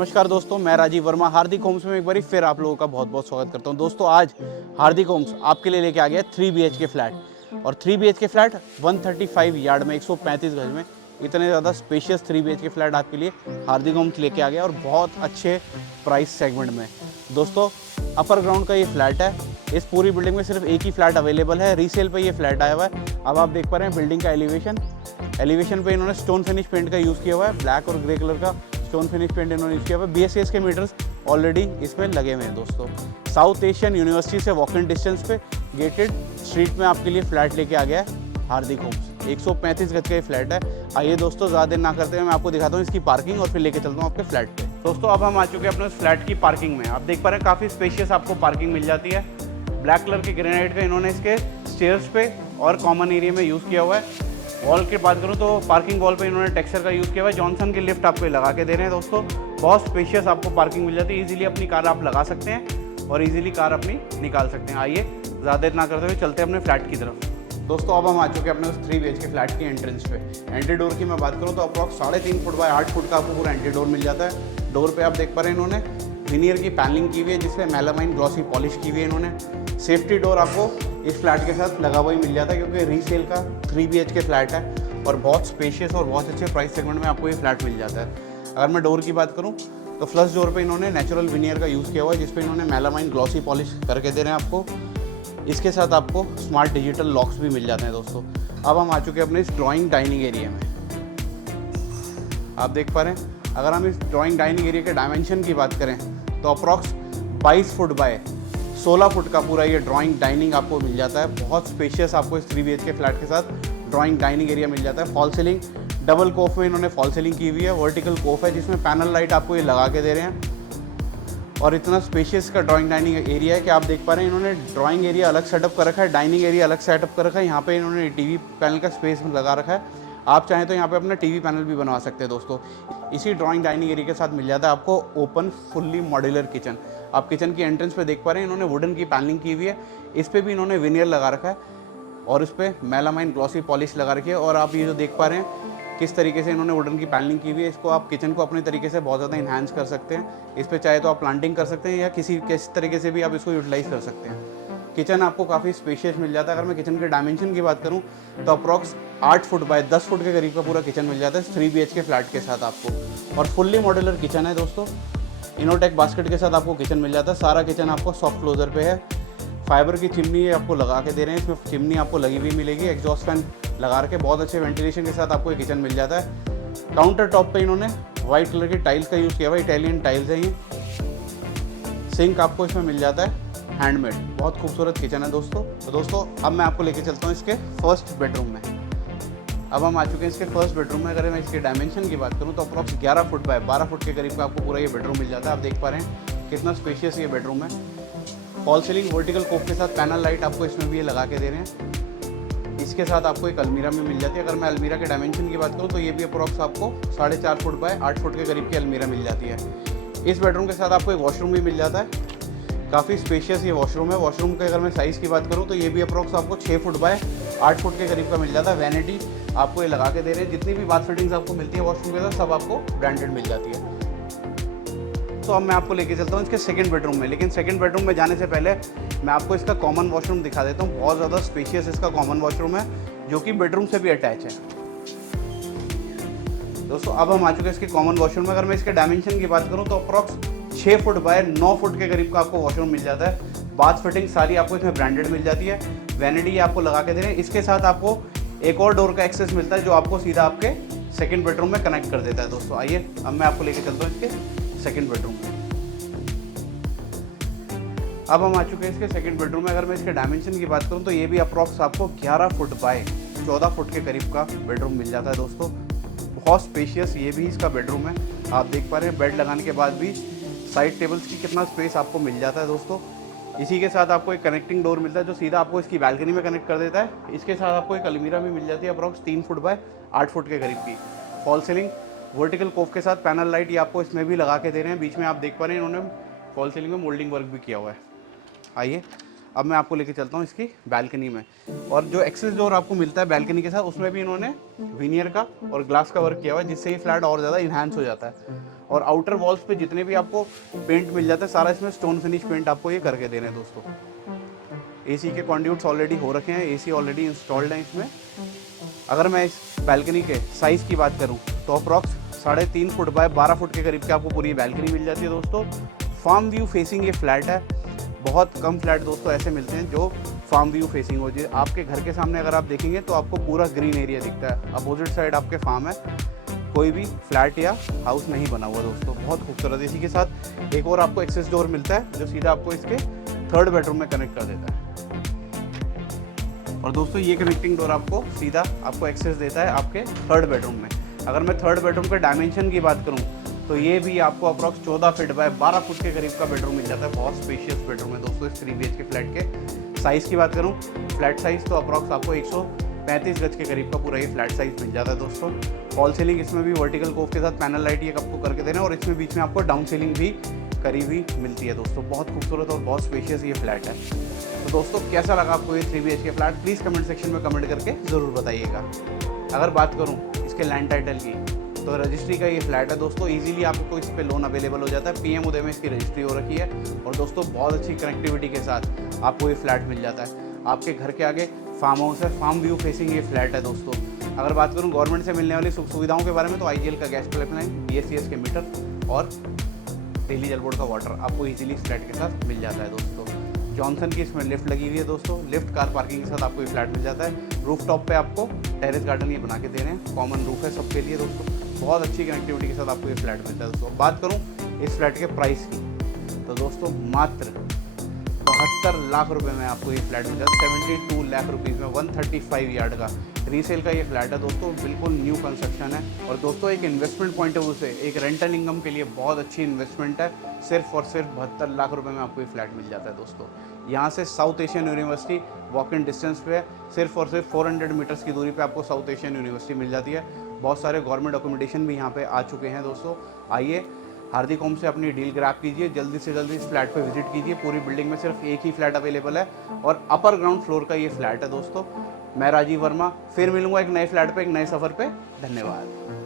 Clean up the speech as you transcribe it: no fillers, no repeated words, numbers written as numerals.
नमस्कार दोस्तों, मैं राजीव वर्मा हार्दिक होम्स में एक बार फिर आप लोगों का बहुत बहुत स्वागत करता हूं। दोस्तों आज हार्दिक होम्स आपके लिए लेके आ गया 3 BHK फ्लैट और 3 BHK फ्लैट 135 यार्ड में 135 गज में इतने ज़्यादा स्पेशियस 3 BHK फ्लैट आपके लिए हार्दिक होम्स लेके आ गया और बहुत अच्छे प्राइस सेगमेंट में। दोस्तों अपर ग्राउंड का ये फ्लैट है। इस पूरी बिल्डिंग में सिर्फ एक ही फ्लैट अवेलेबल है, रीसेल पे ये फ्लैट आया हुआ है। अब आप देख पा रहे हैं बिल्डिंग का एलिवेशन पे इन्होंने स्टोन फिनिश पेंट का यूज़ किया हुआ है। ब्लैक और ग्रे कलर का स्टोन फिनिश पेंट इन्होंने यूज़ किया हुआ है। BSCS के मीटर्स ऑलरेडी इसमें लगे हुए हैं। दोस्तों साउथ एशियन यूनिवर्सिटी से वॉक इन डिस्टेंस पे गेटेड स्ट्रीट में आपके लिए फ्लैट लेके आ गया है हार्दिक होम्स। 135 गज का ये फ्लैट है। आइए दोस्तों ज़्यादा देर ना करते हुए मैं आपको दिखाता हूँ इसकी पार्किंग और फिर लेके चलता हूँ आपके फ्लैट पे। दोस्तों अब हम आ चुके हैं अपने उस फ्लैट की पार्किंग में। आप देख पा रहे हैं काफ़ी स्पेशियस आपको पार्किंग मिल जाती है। ब्लैक कलर के ग्रेनाइट का इन्होंने इसके स्टेयर्स पे और कॉमन एरिया में यूज़ किया हुआ है। वॉल की बात करूँ तो पार्किंग वॉल पे इन्होंने टेक्सचर का यूज़ किया हुआ है। जॉनसन की लिफ्ट आपको लगा के दे रहे हैं। दोस्तों बहुत स्पेशियस आपको पार्किंग मिल जाती है। इजीली अपनी कार आप लगा सकते हैं और इजीली कार अपनी निकाल सकते हैं। आइए ज़्यादा देर ना करते हुए चलते हैं अपने फ्लैट की तरफ। दोस्तों अब हम आ चुके हैं अपने उस 3 BHK फ्लैट की एंट्रेंस पे। एंट्री डोर की मैं बात करूँ तो अप्रॉक्स 3.5 फुट बाय 8 फुट का आपको पूरा एंट्री डोर मिल जाता है। डोर पे आप देख पा रहे हैं इन्होंने विनियर की पैनलिंग की हुई है जिसमें मेलामाइन ग्लॉसी पॉलिश की हुई है इन्होंने। सेफ्टी डोर आपको इस फ्लैट के साथ लगा हुआ ही मिल जाता है क्योंकि रीसेल का 3 BHK फ्लैट है और बहुत स्पेशियस और बहुत अच्छे प्राइस सेगमेंट में आपको ये फ्लैट मिल जाता है। अगर मैं डोर की बात करूँ तो फ्लश डोर पे इन्होंने नेचुरल विनियर का यूज़ किया हुआ है जिसपे इन्होंने मेलामाइन ग्लॉसी पॉलिश करके दे रहे हैं आपको। इसके साथ आपको स्मार्ट डिजिटल लॉक्स भी मिल जाते हैं। दोस्तों अब हम आ चुके हैं अपने इस ड्राइंग डाइनिंग एरिया में। आप देख पा रहे हैं अगर हम इस ड्राइंग डाइनिंग एरिया के डायमेंशन की बात करें तो अप्रॉक्स 22 फुट बाय 16 फुट का पूरा ये ड्राइंग डाइनिंग आपको मिल जाता है। बहुत स्पेशियस आपको इस 3 BHK फ्लैट के साथ ड्राइंग डाइनिंग एरिया मिल जाता है। फॉल सीलिंग डबल कोफ में इन्होंने फॉल सीलिंग की हुई है। वर्टिकल कोफ है जिसमें पैनल लाइट आपको ये लगा के दे रहे हैं और इतना स्पेशियस का ड्राइंग डाइनिंग एरिया है कि आप देख पा रहे हैं इन्होंने ड्राइंग एरिया अलग सेटअप कर रखा है, डाइनिंग एरिया अलग सेटअप कर रखा है। यहाँ पे इन्होंने टीवी पैनल का स्पेस लगा रखा है। आप चाहें तो यहाँ पे अपना टीवी पैनल भी बनवा सकते हैं। दोस्तों इसी ड्राइंग डाइनिंग एरिया के साथ मिल जाता है आपको ओपन फुल्ली मॉड्यूलर किचन। आप किचन की एंट्रेंस पे देख पा रहे हैं इन्होंने वुडन की पैनलिंग की हुई है। इस पर भी इन्होंने विनियर लगा रखा है और इस पर मेलामाइन ग्लॉसी पॉलिश लगा रखी है। और आप ये जो देख पा रहे हैं किस तरीके से इन्होंने वुडन की पैनलिंग की हुई है, इसको आप किचन को अपने तरीके से बहुत ज़्यादा इन्हांस कर सकते हैं। इस पर चाहे तो आप प्लांटिंग कर सकते हैं या किस तरीके से भी आप इसको यूटिलाइज कर सकते हैं। किचन आपको काफ़ी स्पेशियस मिल जाता है। अगर मैं किचन के डायमेंशन की बात करूं तो अप्रॉक्स 8 फुट बाय 10 फुट के करीब का पूरा किचन मिल जाता है 3 BHK फ्लैट के साथ आपको। और फुल्ली मॉड्यूलर किचन है दोस्तों। इनोटेक बास्केट के साथ आपको किचन मिल जाता है। सारा किचन आपको सॉफ्ट क्लोजर पे है। फाइबर की चिमनी आपको लगा के दे रहे हैं। इसमें चिमनी आपको लगी हुई मिलेगी। एग्जॉस्ट फैन लगा रखे बहुत अच्छे वेंटिलेशन के साथ आपको ये किचन मिल जाता है। काउंटर टॉप पे इन्होंने वाइट कलर की टाइल्स का यूज़ किया हुआ है। इटालियन टाइल्स है ये। सिंक आपको इसमें मिल जाता है हैंडमेड। बहुत खूबसूरत किचन है दोस्तों। तो दोस्तों अब मैं आपको लेके चलता हूँ इसके फर्स्ट बेडरूम में। अब हम आ चुके हैं इसके फर्स्ट बेडरूम में। अगर मैं इसके डायमेंशन की बात करूँ तो अप्रॉक्स 11 फुट बाय 12 फुट के करीब का आपको पूरा ये बेडरूम मिल जाता है। आप देख पा रहे हैं कितना स्पेशियस ये बेडरूम है। फॉल सीलिंग वर्टिकल कोफ के साथ पैनल लाइट आपको इसमें भी ये लगा के दे रहे हैं। इसके साथ आपको एक अलमीरा में मिल जाती है। अगर मैं अलमीरा के डायमेंशन की बात करूँ तो ये भी अप्रॉक्स आपको 4.5 फुट बाय 8 फुट के करीब की अलमीरा मिल जाती है। इस बेडरूम के साथ आपको एक वॉशरूम भी मिल जाता है। काफ़ी स्पेशियस ये वॉशरूम है। वॉशरूम के अगर मैं साइज़ की बात करूँ तो ये भी अप्रॉक्स आपको 6 फुट बाय 8 फुट के करीब का मिल जाता है। वैनिटी आपको ये लगा के दे रहे हैं। जितनी भी बाथ फिटिंग्स आपको मिलती है वॉशरूम के साथ सब आपको ब्रांडेड मिल जाती है। तो अब मैं आपको लेके चलता हूँ इसके सेकंड बेडरूम में। लेकिन सेकंड बेडरूम में जाने से पहले मैं आपको इसका कॉमन वॉशरूम दिखा देता हूँ। बहुत ज़्यादा स्पेशियस इसका कॉमन वॉशरूम है जो कि बेडरूम से भी अटैच है। दोस्तों अब हम आ चुके हैं इसके कॉमन वॉशरूम में। अगर मैं इसके डायमेंशन की बात करूँ तो अप्रॉक्स 6 फुट बाय 9 फुट के करीब का आपको वॉशरूम मिल जाता है। बाथ फिटिंग सारी आपको इसमें ब्रांडेड मिल जाती है। वैनिटी आपको लगा के दे रहे हैं। इसके साथ आपको एक और डोर का एक्सेस मिलता है जो आपको सीधा आपके सेकंड बेडरूम में कनेक्ट कर देता है। दोस्तों आइए अब मैं आपको लेके चलता हूँ इसके सेकंड बेडरूम में। अब हम आ चुके हैं इसके सेकंड बेडरूम में। अगर मैं इसके डायमेंशन की बात करूँ तो ये भी अप्रॉक्स आपको 11 फुट बाय 14 फुट के करीब का बेडरूम मिल जाता है। दोस्तों बहुत स्पेशियस ये भी इसका बेडरूम है। आप देख पा रहे हैं बेड लगाने के बाद भी साइड टेबल्स की कितना स्पेस आपको मिल जाता है। दोस्तों इसी के साथ आपको एक कनेक्टिंग डोर मिलता है जो सीधा आपको इसकी बालकनी में कनेक्ट कर देता है। इसके साथ आपको एक अलमीरा भी मिल जाती है अप्रॉक्स 3 फुट बाय 8 फुट के करीब की। फॉल सीलिंग वर्टिकल कोफ के साथ पैनल लाइट ये आपको इसमें भी लगा के दे रहे हैं। बीच में आप देख पा रहे हैं इन्होंने फॉल सीलिंग में मोल्डिंग वर्क भी किया हुआ है। आइए अब मैं आपको लेके चलता हूँ इसकी बालकनी में। और जो एक्सेस डोर आपको मिलता है बालकनी के साथ उसमें भी इन्होंने विनियर का और ग्लास का वर्क किया हुआ है जिससे ये फ्लैट और ज़्यादा इन्हांस हो जाता है। और आउटर वॉल्स पे जितने भी आपको पेंट मिल जाता है सारा इसमें स्टोन फिनिश पेंट आपको ये करके दे रहे हैं दोस्तों। एसी के कॉन्ड्यूट्स ऑलरेडी हो रखे हैं, एसी ऑलरेडी इंस्टॉल्ड है इसमें। अगर मैं इस बैल्कनी के साइज़ की बात करूं तो अप्रॉक्स 3.5 फुट बाय 12 फुट के करीब की आपको पूरी बैल्कनी मिल जाती है दोस्तों। फार्म व्यू फेसिंग ये फ्लैट है। बहुत कम फ्लैट दोस्तों ऐसे मिलते हैं जो फार्म व्यू फेसिंग हो जाए। आपके घर के सामने अगर आप देखेंगे तो आपको पूरा ग्रीन एरिया दिखता है, अपोजिट साइड आपके फार्म है, कोई भी फ्लैट या हाउस नहीं बना हुआ दोस्तों। बहुत खूबसूरत। इसी के साथ एक और आपको एक्सेस डोर मिलता है जो सीधा आपको इसके 3rd बेडरूम में कनेक्ट कर देता है। और दोस्तों ये कनेक्टिंग डोर आपको सीधा आपको एक्सेस देता है आपके 3rd बेडरूम में। अगर मैं 3rd बेडरूम के डायमेंशन की बात करूं तो ये भी आपको अप्रॉक्स 14 फीट बाय 12 फुट के करीब का बेडरूम मिल जाता है। बहुत स्पेशियस बेडरूम है दोस्तों इस 3 BHK फ्लैट के। साइज़ की बात करूं फ्लैट साइज़ तो अप्रॉक्स आपको 135 गज के करीब का पूरा ये फ्लैट साइज़ मिल जाता है दोस्तों। फॉल सीलिंग इसमें भी वर्टिकल कोफ के साथ पैनल लाइट ये आपको करके देना है और इसमें बीच में आपको डाउन सीलिंग भी करी हुई मिलती है दोस्तों। बहुत खूबसूरत और बहुत स्पेशियस ये फ्लैट है। तो दोस्तों कैसा लगा आपको ये 3 BHK flat, please comment section में कमेंट करके ज़रूर बताइएगा। अगर बात करूँ इसके लैंड टाइटल की तो रजिस्ट्री का ये फ्लैट है दोस्तों। इजीली आपको इस पे लोन अवेलेबल हो जाता है। PM उदय में इसकी रजिस्ट्री हो रखी है और दोस्तों बहुत अच्छी कनेक्टिविटी के साथ आपको ये फ्लैट मिल जाता है। आपके घर के आगे फार्म हाउस है, फार्म व्यू फेसिंग ये फ्लैट है दोस्तों। अगर बात करूँ गवर्नमेंट से मिलने वाली सुख सुविधाओं के बारे में तो IGL का गैस पाइपलाइन, BSES के मीटर और दिल्ली जल बोर्ड का वाटर आपको इजीली इस फ्लैट के साथ मिल जाता है दोस्तों। जॉनसन की इसमें लिफ्ट लगी हुई है दोस्तों। लिफ्ट कार पार्किंग के साथ आपको ये फ्लैट मिल जाता है। रूफ टॉप पे आपको टेरेस गार्डन ये बना के दे रहे हैं, कॉमन रूफ है सबके लिए दोस्तों। बहुत अच्छी कनेक्टिविटी के साथ आपको ये फ्लैट मिलता है दोस्तों। बात करूँ इस फ्लैट के प्राइस की तो दोस्तों मात्र 72 लाख रुपए में आपको ये फ्लैट मिल जाता है। 72 लाख रुपीज़ में 135 यार्ड का रीसेल का ये फ्लैट है दोस्तों। बिल्कुल न्यू कंस्ट्रक्शन है और दोस्तों एक इन्वेस्टमेंट पॉइंट ऑफ व्यू से एक रेंटल इनकम के लिए बहुत अच्छी इन्वेस्टमेंट है। सिर्फ और सिर्फ 72 लाख रुपए में आपको ये फ्लैट मिल जाता है दोस्तों। यहाँ से south Asian university walk in distance पे है। सिर्फ और सिर्फ 400 मीटर्स की दूरी पे आपको साउथ एशियन यूनिवर्सिटी मिल जाती है। बहुत सारे गवर्नमेंट अकोमोडेशन भी यहाँ पे आ चुके हैं दोस्तों। आइए हार्दिक होम से अपनी डील ग्रैब कीजिए, जल्दी से जल्दी इस फ्लैट पे विजिट कीजिए। पूरी बिल्डिंग में सिर्फ एक ही फ्लैट अवेलेबल है और अपर ग्राउंड फ्लोर का ये फ्लैट है दोस्तों। मैं राजीव वर्मा फिर मिलूंगा एक नए फ्लैट पे एक नए सफ़र पे। धन्यवाद।